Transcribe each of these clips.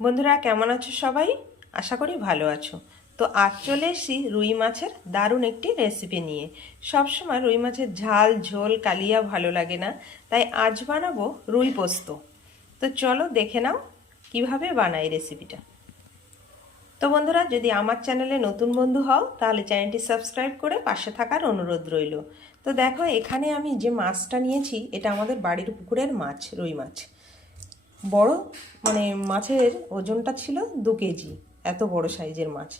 বন্ধুরা, কেমন আছো সবাই? আশা করি ভালো আছো। তো আজ চলে এসি রুই মাছের দারুণ একটি রেসিপি নিয়ে। সবসময় রুই মাছের ঝাল, ঝোল, কালিয়া ভালো লাগে না, তাই আজ বানাবো রুই পোস্ত। তো চলো দেখে নাও কীভাবে বানাই রেসিপিটা তো বন্ধুরা, যদি আমার চ্যানেলে নতুন বন্ধু হও, তাহলে চ্যানেলটি সাবস্ক্রাইব করে পাশে থাকার অনুরোধ রইল। তো দেখো, এখানে আমি যে মাছটা নিয়েছি, এটা আমাদের বাড়ির পুকুরের মাছ, রুই মাছ। বড় মানে মাছের ওজনটা ছিল দু কেজি, এত বড় সাইজের মাছ।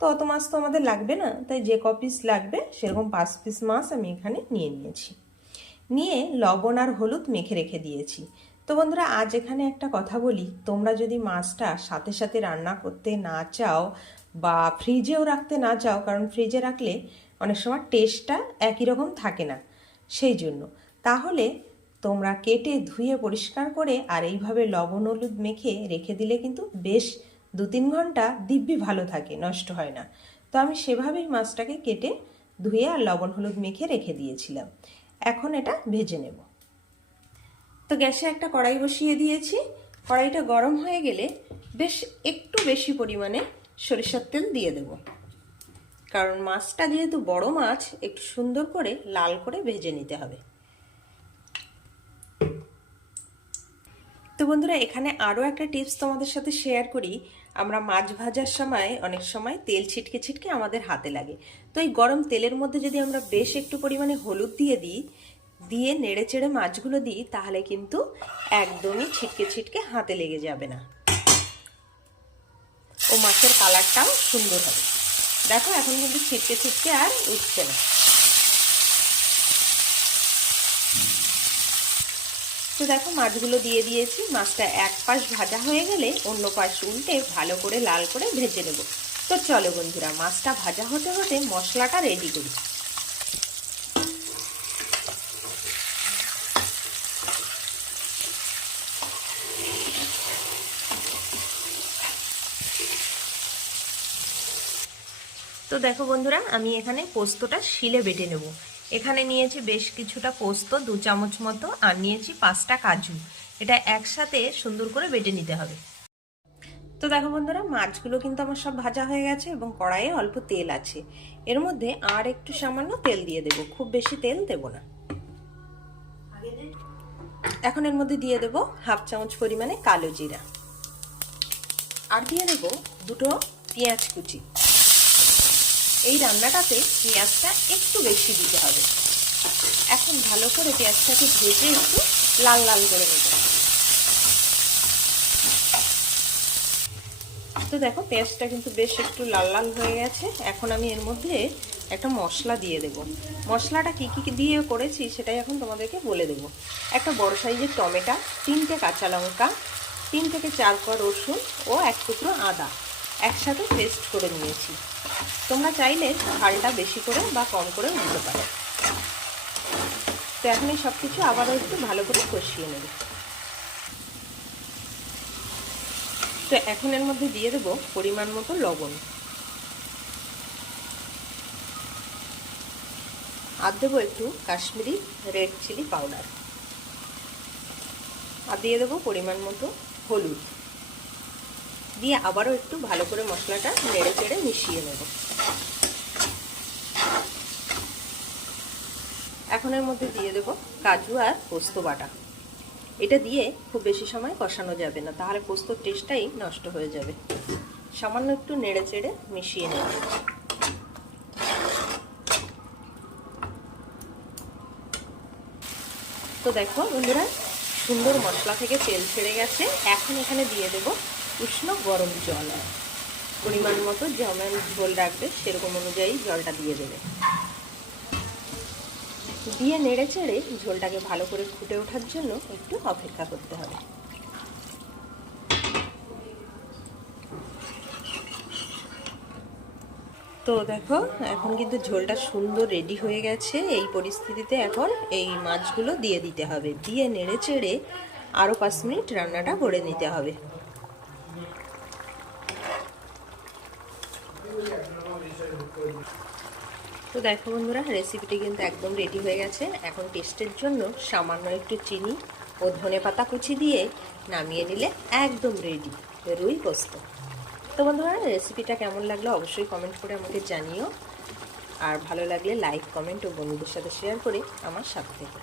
তো অত মাছ তো আমাদের লাগবে না, তাই যে ক পিস লাগবে, সেরকম পাঁচ পিস মাছ আমি এখানে নিয়ে নিয়েছি। নিয়ে লবণ আর হলুদ মেখে রেখে দিয়েছি। তো বন্ধুরা, আজ এখানে একটা কথা বলি, তোমরা যদি মাছটা সাথে সাথে রান্না করতে না চাও বা ফ্রিজেও রাখতে না চাও, কারণ ফ্রিজে রাখলে অনেক সময় টেস্টটা একই রকম থাকে না, সেই জন্য। তাহলে তোমরা কেটে ধুয়ে পরিষ্কার করে আর এইভাবে লবণ হলুদ মেখে রেখে দিলে কিন্তু বেশ দু তিন ঘণ্টা দিব্যি ভালো থাকে, নষ্ট হয় না। তো আমি সেভাবেই মাছটাকে কেটে ধুয়ে আর লবণ হলুদ মেখে রেখে দিয়েছিলাম। এখন এটা ভেজে নেব। তো গ্যাসে একটা কড়াই বসিয়ে দিয়েছি। কড়াইটা গরম হয়ে গেলে বেশ একটু বেশি পরিমাণে সরিষার তেল দিয়ে দেব। কারণ মাছটা যেহেতু বড় মাছ, একটু সুন্দর করে লাল করে ভেজে নিতে হবে। বন্ধুরা, এখানে আরও একটা টিপস তোমাদের সাথে শেয়ার করি। আমরা মাছ ভাজার সময় অনেক সময় তেল ছিটকে ছিটকে আমাদের হাতে লাগে। তো এই গরম তেলের মধ্যে যদি আমরা বেশ একটু পরিমাণে হলুদ দিয়ে দিই, দিয়ে নেড়ে চেড়ে মাছগুলো দিই, তাহলে কিন্তু একদমই ছিটকে ছিটকে হাতে লেগে যাবে না। ও মাছের কালারটাও সুন্দর হবে। দেখো, এখন কিন্তু ছিটকে ছিটকে আর উঠছে না। তো দেখো, মাছগুলো দিয়ে দিয়েছি। মাছটা এক পাশ ভাজা হয়ে গেলে অন্য পাশ উল্টে ভালো করে লাল করে ভেজে নেব। তো চলো বন্ধুরা, মাছটা ভাজা হতে হতে মশলাটা রেডি করি। তো দেখো বন্ধুরা, আমি এখানে পোস্তটা শিলে বেটে নেব। এখানে নিয়েছি বেশ কিছুটা পোস্ত, দু চামচ মতো, আর নিয়েছি পাঁচটা কাজু। এটা একসাথে সুন্দর করে বেটে নিতে হবে। তো দেখো বন্ধুরা, মাছগুলো কিন্তু আমার সব ভাজা হয়ে গেছে এবং কড়াইয়ে অল্প তেল আছে। এর মধ্যে আর একটু সামান্য তেল দিয়ে দেব, খুব বেশি তেল দেব না। এখন এর মধ্যে দিয়ে দেব হাফ চামচ পরিমাণে কালো জিরা। আর দিয়ে দেব দুটো পেঁয়াজ কুচি। এই রান্নাটাতে পেঁয়াজটা একটু বেশি দিতে হবে। এখন ভালো করে পেঁয়াজটাকে ভেজে একটু লাল লাল করে নেব। তো দেখো, পেঁয়াজটা কিন্তু বেশ একটু লাল লাল হয়ে গেছে। এখন আমি এর মধ্যে একটা মশলা দিয়ে দেব। মশলাটা কী কী দিয়ে করেছি সেটাই এখন তোমাদেরকে বলে দেব। একটা বড় সাইজের টমেটো, তিনটে কাঁচা লঙ্কা, তিন থেকে চার কোয়া রসুন ও এক টুকরো আদা একসাথে পেস্ট করে নিয়েছি। তোমরা চাইলে ঝালটা বেশি করে বা কম করে নিতে পারো। তো এখন এই সব কিছু আবারও একটু ভালো করে কষিয়ে নেব। তো এখন এর মধ্যে দিয়ে দেবো পরিমাণ মতো লবণ। আর দেবো একটু কাশ্মীরি রেড চিলি পাউডার। আর দিয়ে দেবো পরিমাণ মতো হলুদ। দিয়ে আবারও একটু ভালো করে মশলাটা নেড়ে চেড়ে মিশিয়ে নেব। এখন এর মধ্যে দিয়ে দেব কাজু আর পোস্ত বাটা। এটা দিয়ে খুব বেশি সময় কষানো যাবে না, তাহলে পোস্তর টেস্টটাই নষ্ট হয়ে যাবে। সামান্য একটু নেড়ে চেড়ে মিশিয়ে নেব। তো দেখো বন্ধুরা, সুন্দর মশলা থেকে তেল ছেড়ে গেছে। এখন এখানে দিয়ে দেব উষ্ণ গরম জল। পরিমাণ মতো যেমন ঝোল রাখবে, সেরকম অনুযায়ী জলটা দিয়ে দেবে। দিয়ে নেড়ে চেড়ে ঝোলটাকে ভালো করে ফুটে ওঠার জন্য একটু অপেক্ষা করতে হবে। তো দেখো, এখন কিন্তু ঝোলটা সুন্দর রেডি হয়ে গেছে। এই পরিস্থিতিতে এখন এই মাছগুলো দিয়ে দিতে হবে। দিয়ে নেড়ে চেড়ে আরও পাঁচ মিনিট রান্নাটা করে নিতে হবে। তো দেখো বন্ধুরা রেসিপিটি কিন্তু একদম রেডি হয়ে গেছে। এখন টেস্টের জন্য সামান্য একটু চিনি ও ধনে পাতা কুচি দিয়ে নামিয়ে নিলে একদম রেডি রুই পোস্ত। তো বন্ধুরা রেসিপিটা কেমন লাগল অবশ্যই কমেন্ট করে আমাকে জানিও। আর ভালো লাগলে লাইক কমেন্ট ও বন্ধুদের সাথে শেয়ার করে আমার সাথে থেকো।